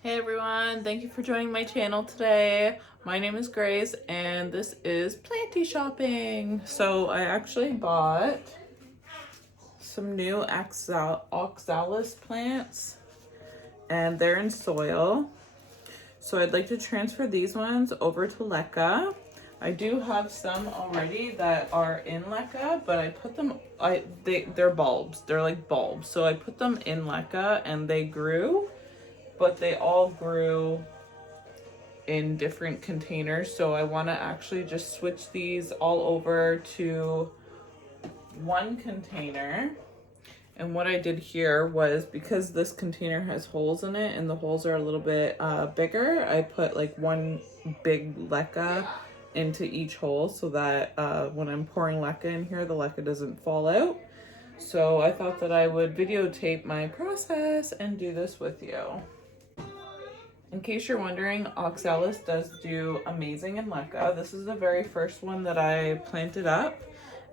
Hey everyone, thank you for joining my channel today. My name is Grace and this is planty shopping. So I actually bought some new Oxalis plants and they're in soil. So I'd like to transfer these ones over to LECA. I do have some already that are in LECA, but I put them, they're bulbs. They're like bulbs. So I put them in LECA and they grew, but they all grew in different containers. So I want to actually just switch these all over to one container. And what I did here was, because this container has holes in it and the holes are a little bit bigger, I put like one big LECA into each hole so that when I'm pouring LECA in here, the LECA doesn't fall out. So I thought that I would videotape my process and do this with you. In case you're wondering, Oxalis does do amazing in LECA. This is the very first one that I planted up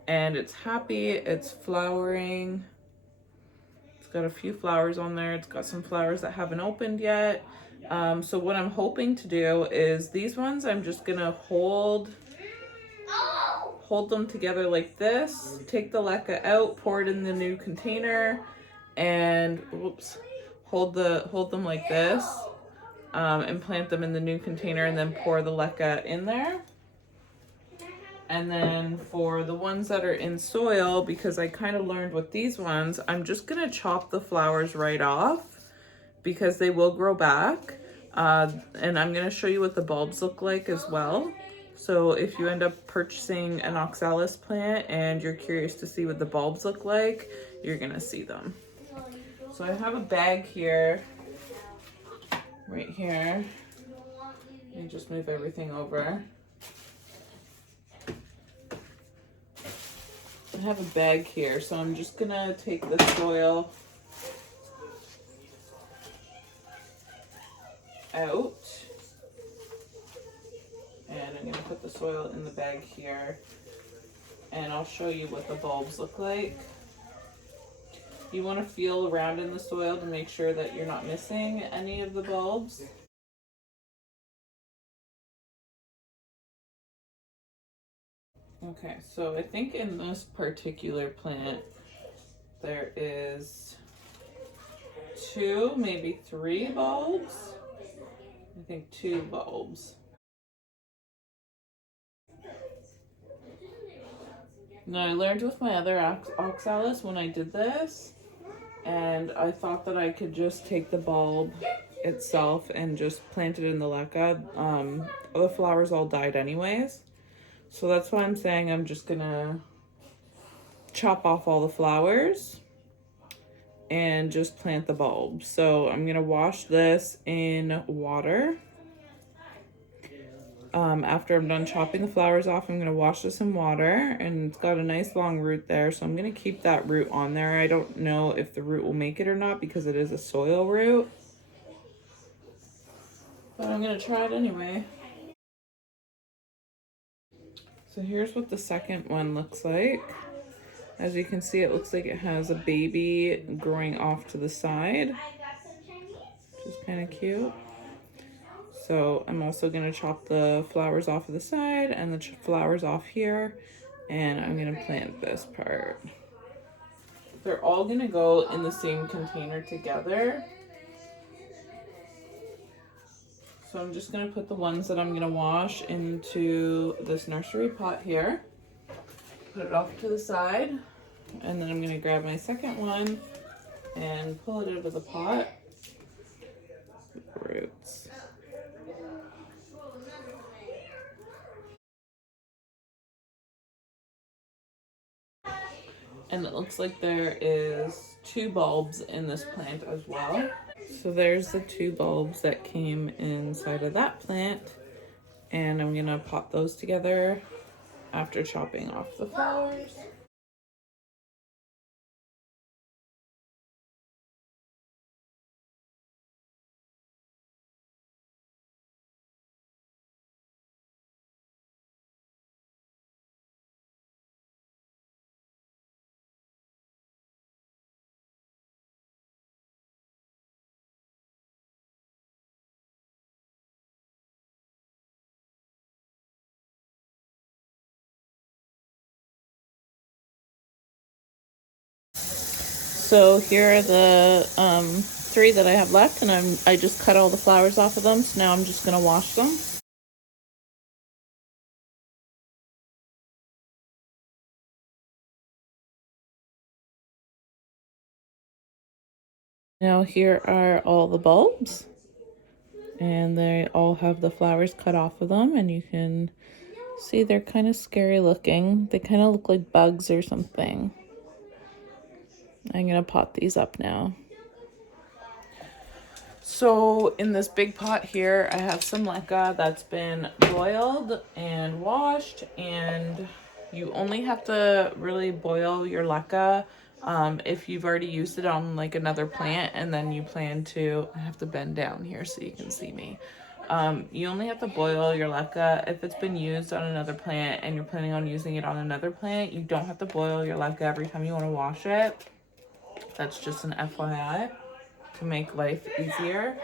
and it's happy, it's flowering. It's got a few flowers on there. It's got some flowers that haven't opened yet. So what I'm hoping to do is these ones, I'm just gonna hold them together like this, take the LECA out, pour it in the new container, and hold them like this. And plant them in the new container and then pour the LECA in there. And then for the ones that are in soil, because I kind of learned with these ones, I'm just gonna chop the flowers right off because they will grow back. And I'm gonna show you what the bulbs look like as well. So if you end up purchasing an Oxalis plant and you're curious to see what the bulbs look like, you're gonna see them. So I have a bag here, right here. Let me just move everything over. I have a bag here, so I'm just gonna take the soil out. And I'm gonna put the soil in the bag here. And I'll show you what the bulbs look like. You wanna feel around in the soil to make sure that you're not missing any of the bulbs. Okay, so I think in this particular plant, there is 2, maybe 3 bulbs. I think 2 bulbs. Now I learned with my other Oxalis when I did this, and I thought that I could just take the bulb itself and just plant it in the LECA. The flowers all died anyways. So that's why I'm saying I'm just gonna chop off all the flowers and just plant the bulb. So I'm gonna wash this in water. After I'm done chopping the flowers off, I'm gonna wash this in water, and it's got a nice long root there, so I'm gonna keep that root on there. I don't know if the root will make it or not because it is a soil root, but I'm gonna try it anyway. So here's what the second one looks like. As you can see, it looks like it has a baby growing off to the side, which is kind of cute. So I'm also gonna chop the flowers off of the side and the flowers off here, and I'm gonna plant this part. They're all gonna go in the same container together. So I'm just gonna put the ones that I'm gonna wash into this nursery pot here. Put it off to the side, and then I'm gonna grab my second one and pull it out of the pot. Roots. And it looks like there is 2 bulbs in this plant as well. So there's the 2 bulbs that came inside of that plant, and I'm gonna pot those together after chopping off the flowers. So here are the 3 that I have left, and I just cut all the flowers off of them, so now I'm just gonna wash them. Now here are all the bulbs, and they all have the flowers cut off of them, and you can see they're kind of scary looking. They kind of look like bugs or something. I'm gonna pot these up now. So in this big pot here, I have some LECA that's been boiled and washed, and you only have to really boil your LECA if you've already used it on like another plant, and then you plan to, I have to bend down here so you can see me. You only have to boil your LECA if it's been used on another plant and you're planning on using it on another plant. You don't have to boil your LECA every time you want to wash it. That's just an FYI to make life easier.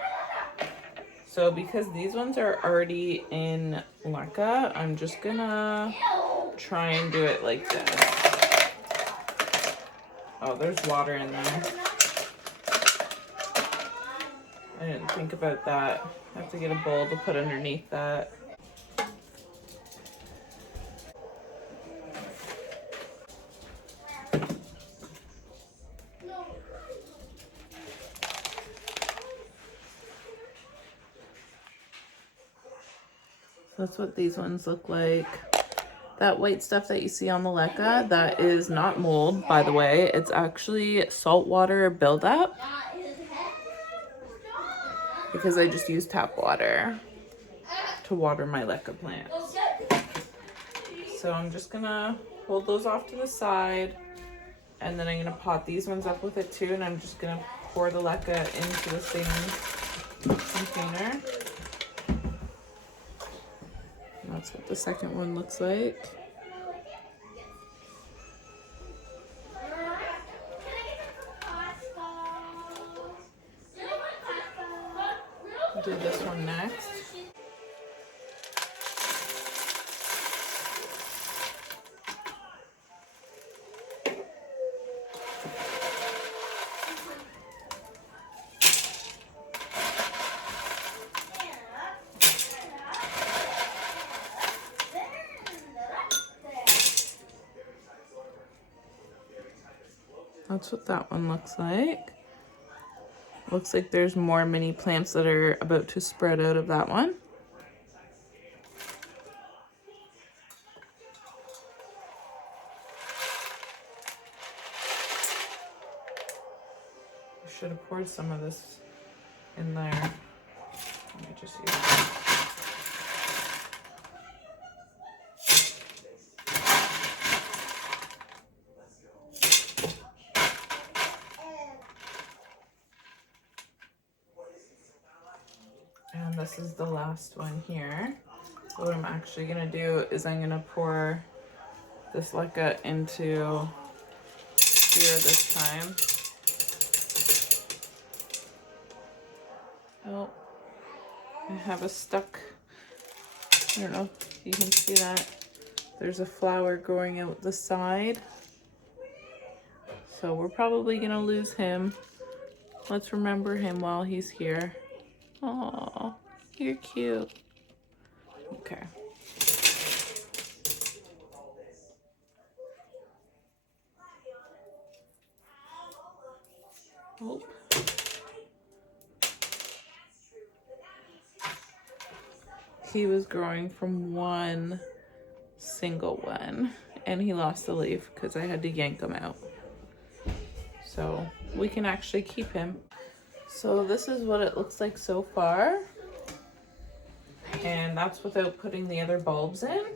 So because these ones are already in LECA, I'm just gonna try and do it like this. Oh, there's water in there. I didn't think about that. I have to get a bowl to put underneath that. That's what these ones look like. That white stuff that you see on the LECA, that is not mold, by the way. It's actually saltwater buildup because I just use tap water to water my LECA plants. So I'm just gonna hold those off to the side, and then I'm gonna pot these ones up with it too, and I'm just gonna pour the LECA into the same container. That's what the second one looks like. I'll do this one next. That's what that one looks like. Looks like there's more mini plants that are about to spread out of that one. I should have poured some of this in there. Let me just use it. And this is the last one here. So what I'm actually gonna do is I'm gonna pour this LECA into here this time. Oh, I have a stuck, I don't know if you can see that. There's a flower growing out the side. So we're probably gonna lose him. Let's remember him while he's here. Oh, you're cute. Okay. Oh. He was growing from one single one, and he lost the leaf because I had to yank him out. So we can actually keep him. So this is what it looks like so far. And that's without putting the other bulbs in.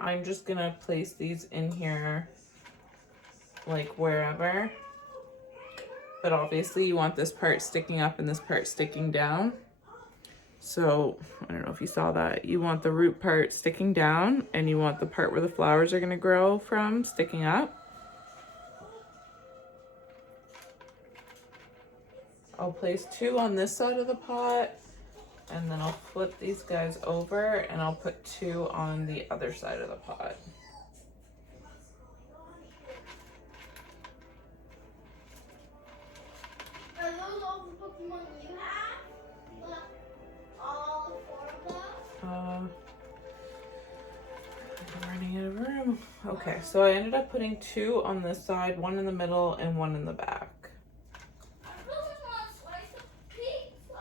I'm just gonna place these in here, like wherever. But obviously you want this part sticking up and this part sticking down. So I don't know if you saw that. You want the root part sticking down, and you want the part where the flowers are gonna grow from sticking up. I'll place 2 on this side of the pot, and then I'll flip these guys over and I'll put 2 on the other side of the pot. all the Pokemon you have? All 4 of them? I'm running out of room. Okay, so I ended up putting 2 on this side, 1 in the middle, and 1 in the back. I really want a slice of pizza.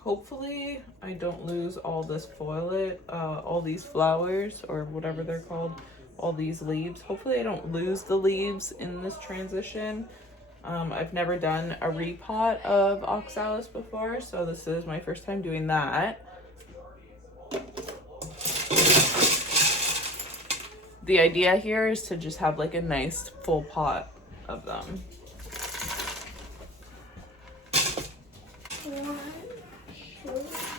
Hopefully I don't lose all this foliage, all these flowers, or whatever they're called, all these leaves. Hopefully I don't lose the leaves in this transition. I've never done a repot of Oxalis before, so this is my first time doing that. The idea here is to just have like a nice full pot of them. One, two,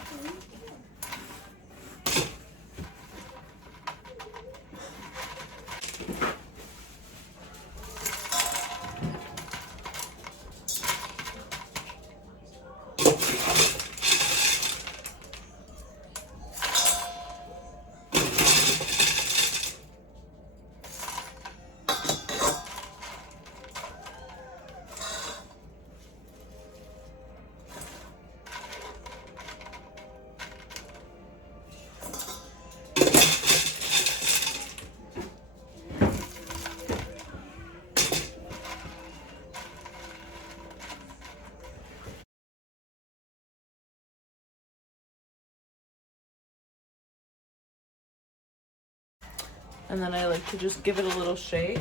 And then I like to just give it a little shake.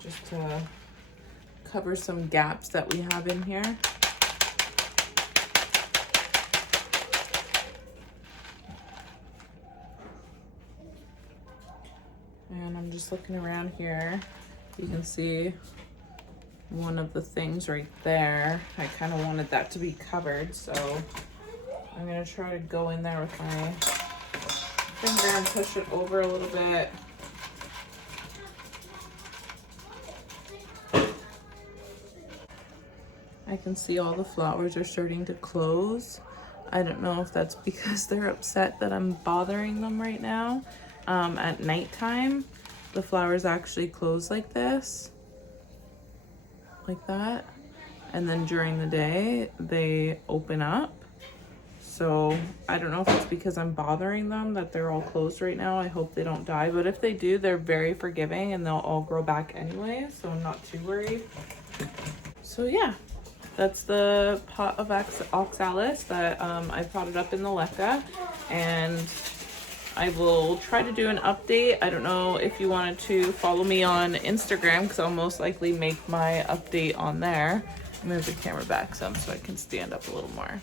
Just to cover some gaps that we have in here. And I'm just looking around here. You can see one of the things right there. I kind of wanted that to be covered, so I'm gonna try to go in there with my finger and push it over a little bit. I can see all the flowers are starting to close. I don't know if that's because they're upset that I'm bothering them right now. At nighttime, the flowers actually close like this, like that. And then during the day, they open up. So I don't know if it's because I'm bothering them that they're all closed right now. I hope they don't die, but if they do, they're very forgiving and they'll all grow back anyway, so I'm not too worried. So yeah, that's the pot of Oxalis that I potted up in the LECA, and I will try to do an update. I don't know if you wanted to follow me on Instagram, because I'll most likely make my update on there. Move the camera back some so I can stand up a little more.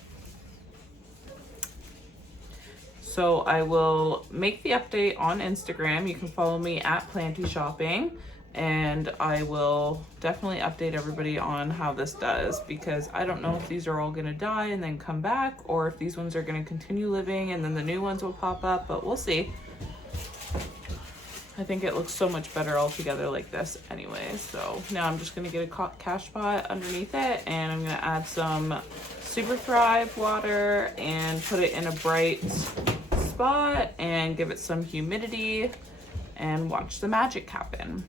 So I will make the update on Instagram. You can follow me at Planty Shopping, and I will definitely update everybody on how this does, because I don't know if these are all gonna die and then come back, or if these ones are gonna continue living and then the new ones will pop up, but we'll see. I think it looks so much better all together like this anyway. So now I'm just gonna get a cash pot underneath it, and I'm gonna add some Super Thrive water and put it in a bright spot and give it some humidity and watch the magic happen.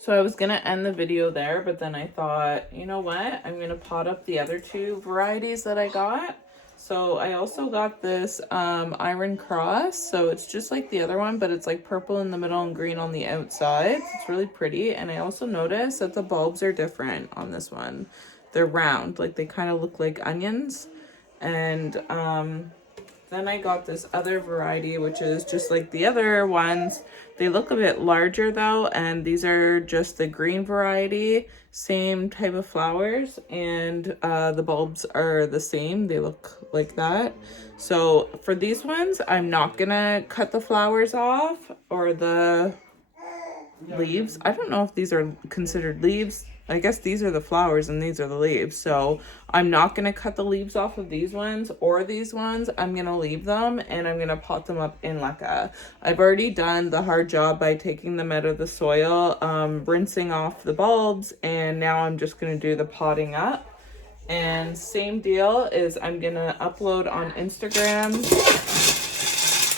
So I was gonna end the video there, but then I thought, you know what? I'm gonna pot up the other 2 varieties that I got. So I also got this Iron Cross. So it's just like the other one, but it's like purple in the middle and green on the outside. It's really pretty. And I also noticed that the bulbs are different on this one. They're round, like they kind of look like onions. And then I got this other variety, which is just like the other ones. They look a bit larger though, and these are just the green variety, same type of flowers, and the bulbs are the same. They look like that. So for these ones, I'm not gonna cut the flowers off or the leaves. I don't know if these are considered leaves. I guess these are the flowers and these are the leaves. So I'm not going to cut the leaves off of these ones or these ones. I'm going to leave them, and I'm going to pot them up in LECA. I've already done the hard job by taking them out of the soil, rinsing off the bulbs, and now I'm just going to do the potting up. And same deal is I'm going to upload on Instagram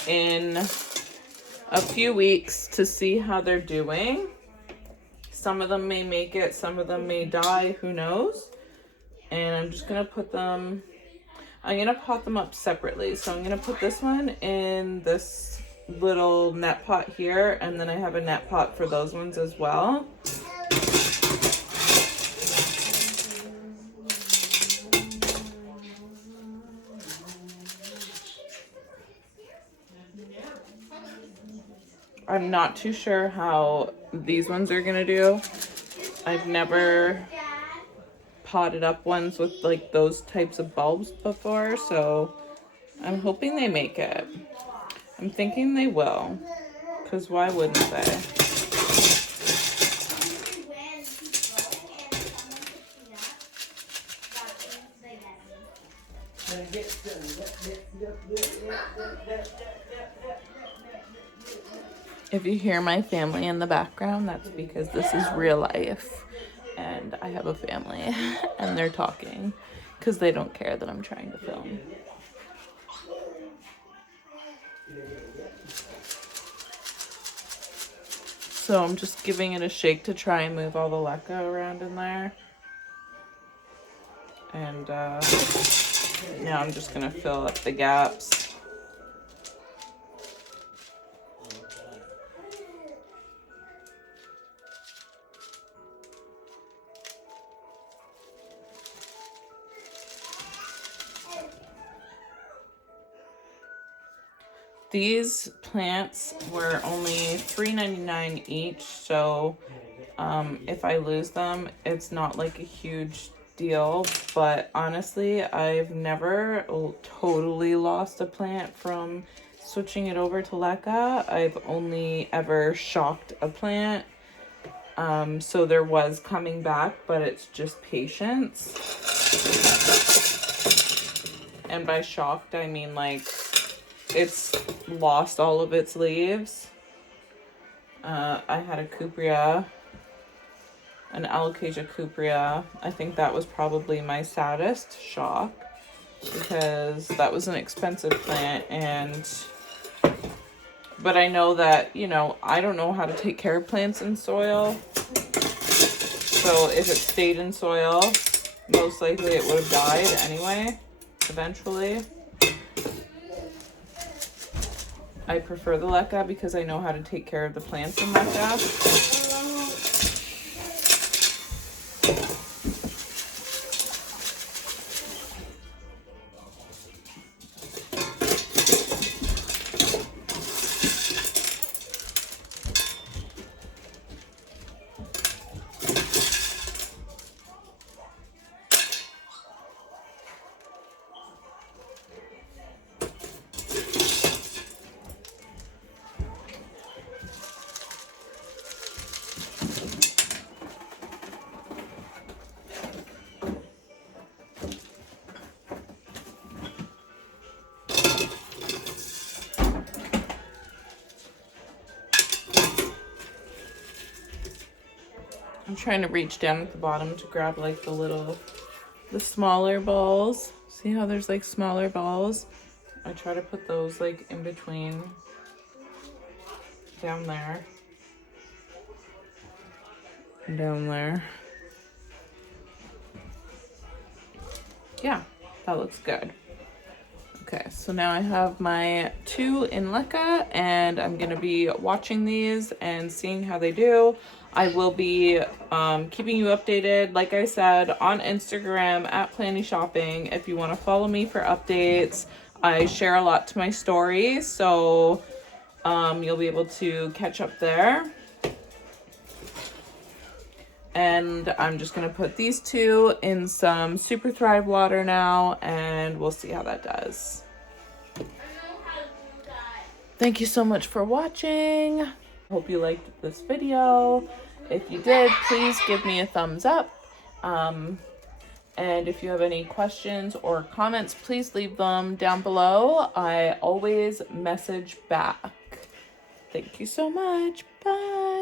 in a few weeks to see how they're doing. Some of them may make it, some of them may die, who knows? And I'm just gonna put them, I'm gonna pot them up separately. So I'm gonna put this one in this little net pot here, and then I have a net pot for those ones as well. I'm not too sure how these ones are gonna do. I've never potted up ones with like those types of bulbs before, so I'm hoping they make it. I'm thinking they will, because why wouldn't they? If you hear my family in the background, that's because this is real life and I have a family and they're talking because they don't care that I'm trying to film. So I'm just giving it a shake to try and move all the LECA around in there. And now I'm just gonna fill up the gaps. These plants were only $3.99 each, so if I lose them, it's not like a huge deal. But honestly, I've never totally lost a plant from switching it over to LECA. I've only ever shocked a plant. So there was coming back, but it's just patience. And by shocked, I mean like it's lost all of its leaves. I had a cuprea, an alocasia cuprea. I think that was probably my saddest shock because that was an expensive plant, but I know that, you know, I don't know how to take care of plants in soil. So if it stayed in soil, most likely it would have died anyway, eventually. I prefer the LECA because I know how to take care of the plants in LECA. I'm trying to reach down at the bottom to grab like the smaller balls. See how there's like smaller balls? I try to put those like in between down there and down there. Yeah, that looks good. Okay, so now I have my 2 in LECA and I'm gonna be watching these and seeing how they do. I will be keeping you updated, like I said, on Instagram at Planty Shopping. If you want to follow me for updates, I share a lot to my stories, so you'll be able to catch up there. And I'm just going to put these 2 in some Super Thrive water now, and we'll see how that does. Thank you so much for watching. Hope you liked this video. If you did, please give me a thumbs up. And if you have any questions or comments, please leave them down below. I always message back. Thank you so much. Bye.